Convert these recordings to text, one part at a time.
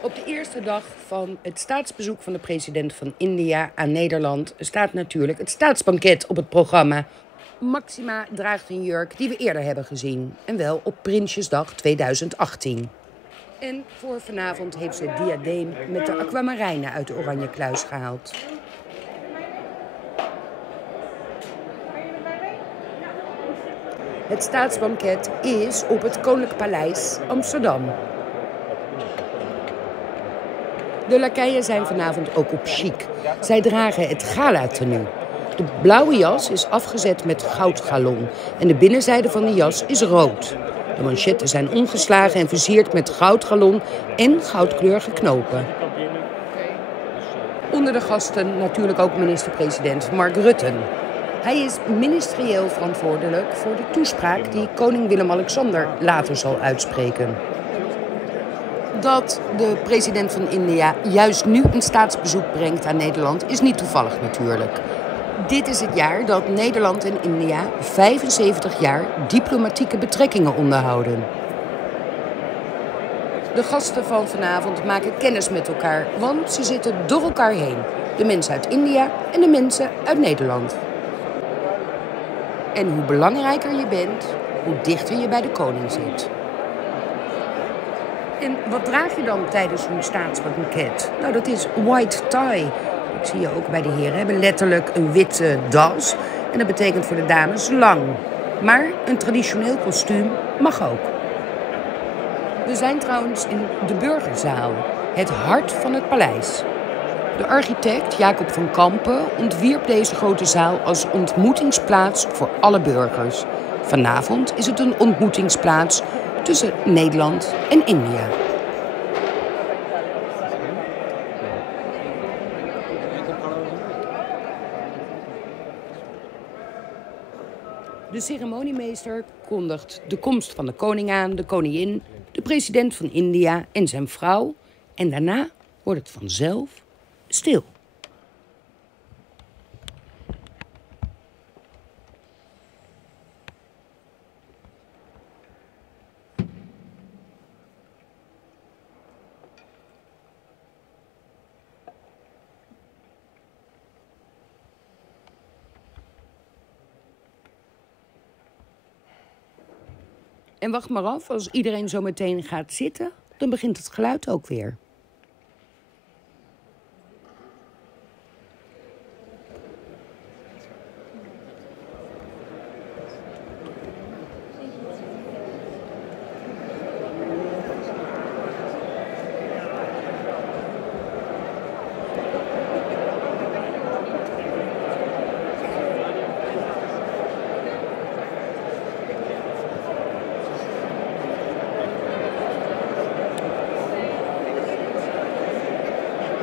Op de eerste dag van het staatsbezoek van de president van India aan Nederland staat natuurlijk het Staatsbanket op het programma. Maxima draagt een jurk die we eerder hebben gezien. En wel op Prinsjesdag 2018. En voor vanavond heeft ze het diadeem met de aquamarijnen uit de Oranje Kluis gehaald. Het Staatsbanket is op het Koninklijk Paleis Amsterdam. De lakeien zijn vanavond ook op chic. Zij dragen het gala-tenue. De blauwe jas is afgezet met goudgalon en de binnenzijde van de jas is rood. De manchetten zijn omgeslagen en versierd met goudgalon en goudkleurige knopen. Onder de gasten natuurlijk ook minister-president Mark Rutte. Hij is ministerieel verantwoordelijk voor de toespraak die koning Willem-Alexander later zal uitspreken. Dat de president van India juist nu een staatsbezoek brengt aan Nederland is niet toevallig natuurlijk. Dit is het jaar dat Nederland en India 75 jaar diplomatieke betrekkingen onderhouden. De gasten van vanavond maken kennis met elkaar, want ze zitten door elkaar heen. De mensen uit India en de mensen uit Nederland. En hoe belangrijker je bent, hoe dichter je bij de koning zit. En wat draag je dan tijdens een staatsbanket? Nou, dat is white tie. Dat zie je ook bij de heren. Hebben letterlijk een witte das. En dat betekent voor de dames lang. Maar een traditioneel kostuum mag ook. We zijn trouwens in de Burgerzaal, het hart van het paleis. De architect Jacob van Kampen ontwierp deze grote zaal als ontmoetingsplaats voor alle burgers. Vanavond is het een ontmoetingsplaats tussen Nederland en India. De ceremoniemeester kondigt de komst van de koning aan, de koningin, de president van India en zijn vrouw. En daarna wordt het vanzelf stil. En wacht maar af, als iedereen zo meteen gaat zitten, dan begint het geluid ook weer.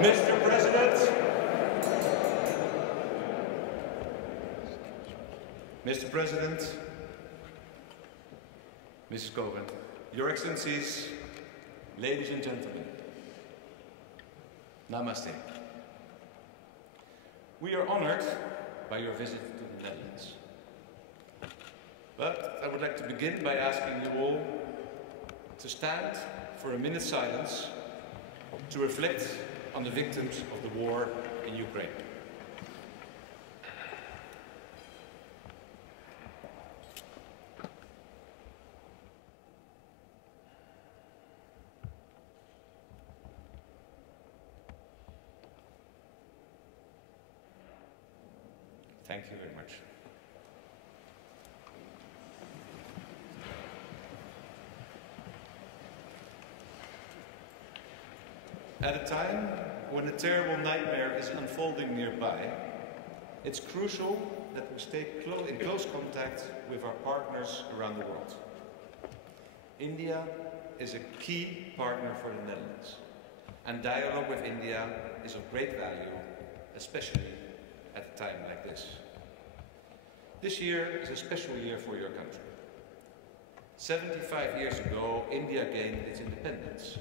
Mr. President. Mr. President. Mrs. Cohen, Your Excellencies, ladies and gentlemen. Namaste. We are honored by your visit to the Netherlands. But I would like to begin by asking you all to stand for a minute's silence to reflect on the victims of the war in Ukraine. Thank you very much. At a time when a terrible nightmare is unfolding nearby, it's crucial that we stay in close contact with our partners around the world. India is a key partner for the Netherlands, and dialogue with India is of great value, especially at a time like this. This year is a special year for your country. 75 years ago, India gained its independence.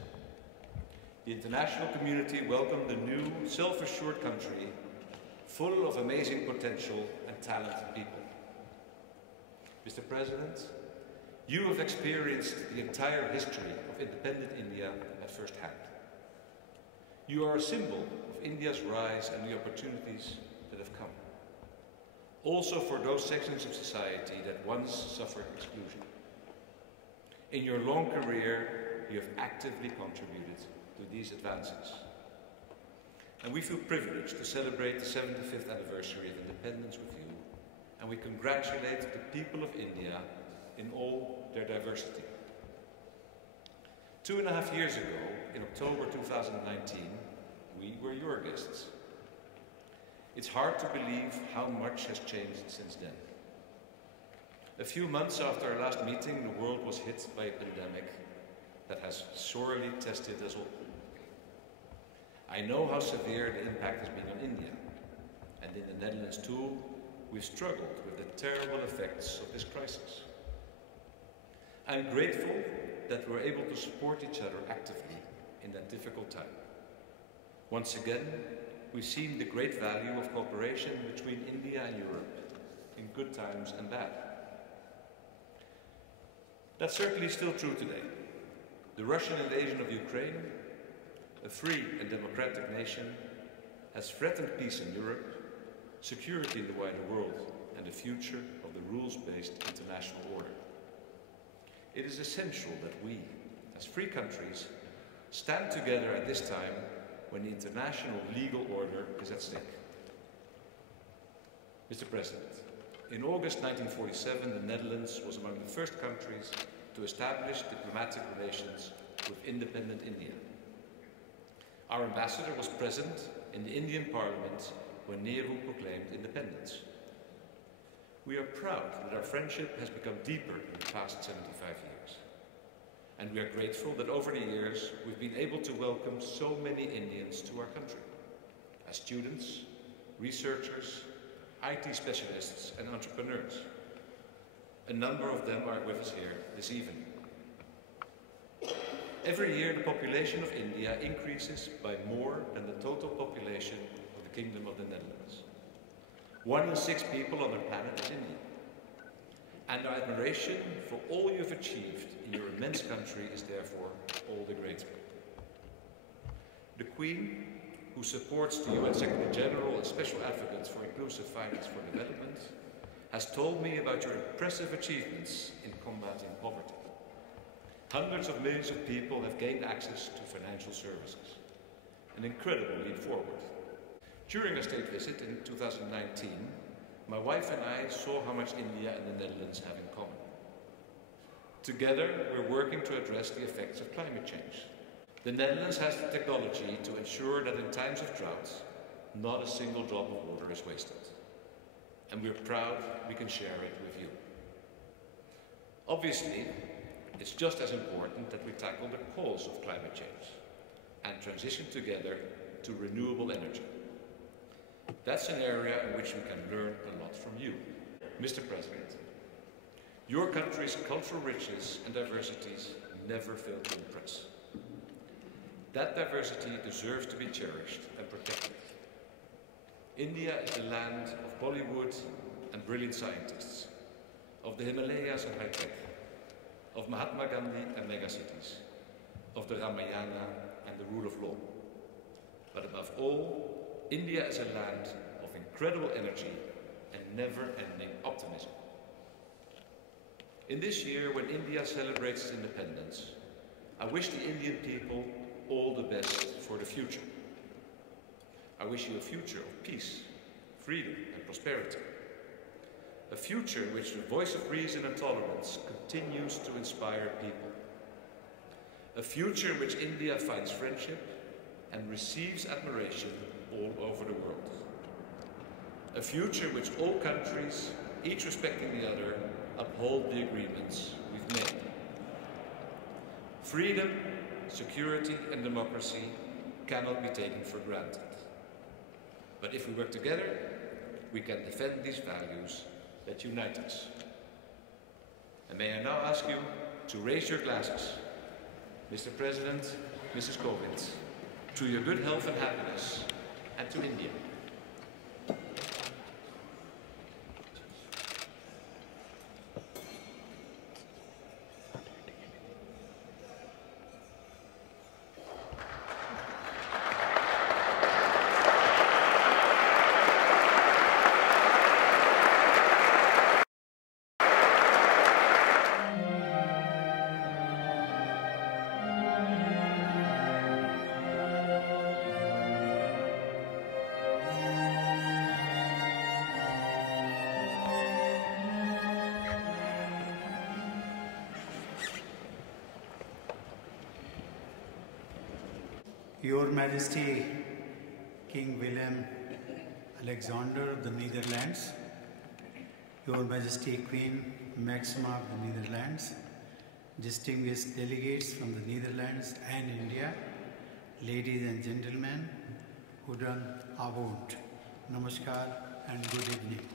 The international community welcomed a new, self-assured country full of amazing potential and talented people. Mr. President, you have experienced the entire history of independent India at first hand. You are a symbol of India's rise and the opportunities that have come. Also for those sections of society that once suffered exclusion. In your long career, you have actively contributed to these advances. And we feel privileged to celebrate the 75th anniversary of independence with you, and we congratulate the people of India in all their diversity. 2.5 years ago, in October 2019, we were your guests. It's hard to believe how much has changed since then. A few months after our last meeting, the world was hit by a pandemic that has sorely tested us all. I know how severe the impact has been on India, and in the Netherlands too, we've struggled with the terrible effects of this crisis. I'm grateful that we're able to support each other actively in that difficult time. Once again, we've seen the great value of cooperation between India and Europe, in good times and bad. That's certainly still true today. The Russian invasion of Ukraine, a free and democratic nation, has threatened peace in Europe, security in the wider world, and the future of the rules-based international order. It is essential that we, as free countries, stand together at this time when the international legal order is at stake. Mr. President, in August 1947, the Netherlands was among the first countries to establish diplomatic relations with independent India. Our ambassador was present in the Indian Parliament when Nehru proclaimed independence. We are proud that our friendship has become deeper in the past 75 years. And we are grateful that over the years we've been able to welcome so many Indians to our country, as students, researchers, IT specialists and entrepreneurs. A number of them are with us here this evening. Every year the population of India increases by more than the total population of the Kingdom of the Netherlands. 1 in 6 people on the planet is Indian. And our admiration for all you've achieved in your immense country is therefore all the greater. The Queen, who supports the UN Secretary General as Special Advocate for Inclusive Finance for Development, has told me about your impressive achievements in combating poverty. Hundreds of millions of people have gained access to financial services. An incredible leap forward. During a state visit in 2019, my wife and I saw how much India and the Netherlands have in common. Together, we're working to address the effects of climate change. The Netherlands has the technology to ensure that in times of drought, not a single drop of water is wasted. And we're proud we can share it with you. Obviously, it's just as important that we tackle the cause of climate change and transition together to renewable energy. That's an area in which we can learn a lot from you. Mr. President, your country's cultural riches and diversities never fail to impress. That diversity deserves to be cherished and protected. India is the land of Bollywood and brilliant scientists, of the Himalayas and high-tech, of Mahatma Gandhi and megacities, of the Ramayana and the rule of law. But above all, India is a land of incredible energy and never-ending optimism. In this year, when India celebrates its independence, I wish the Indian people all the best for the future. I wish you a future of peace, freedom and prosperity. A future in which the voice of reason and tolerance continues to inspire people. A future in which India finds friendship and receives admiration all over the world. A future in which all countries, each respecting the other, uphold the agreements we've made. Freedom, security and democracy cannot be taken for granted. But if we work together, we can defend these values that unite us. And may I now ask you to raise your glasses, Mr. President, Mrs. Kovind, to your good health and happiness, and to India. Your Majesty, King Willem Alexander of the Netherlands, Your Majesty Queen Maxima of the Netherlands, distinguished delegates from the Netherlands and India, ladies and gentlemen, Guten Abend, Namaskar and good evening.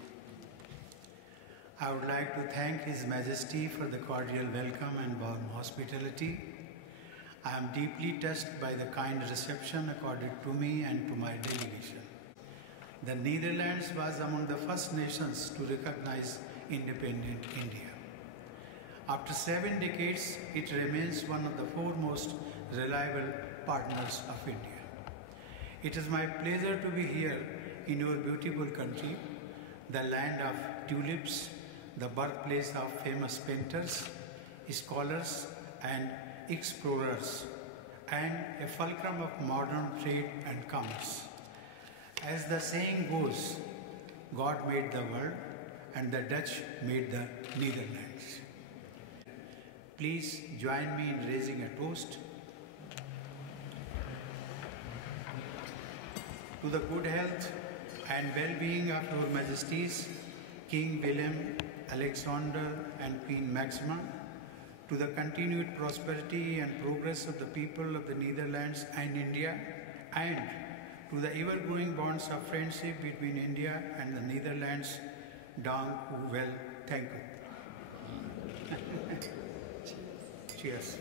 I would like to thank His Majesty for the cordial welcome and warm hospitality. I am deeply touched by the kind reception accorded to me and to my delegation. The Netherlands was among the first nations to recognize independent India. After 7 decades, it remains one of the foremost reliable partners of India. It is my pleasure to be here in your beautiful country, the land of tulips, the birthplace of famous painters, scholars and explorers, and a fulcrum of modern trade and commerce. As the saying goes, God made the world and the Dutch made the Netherlands. Please join me in raising a toast to the good health and well-being of Your Majesties, King Willem Alexander and Queen Maxima, to the continued prosperity and progress of the people of the Netherlands and India, and to the ever-growing bonds of friendship between India and the Netherlands. Dank u wel. Thank you. Cheers.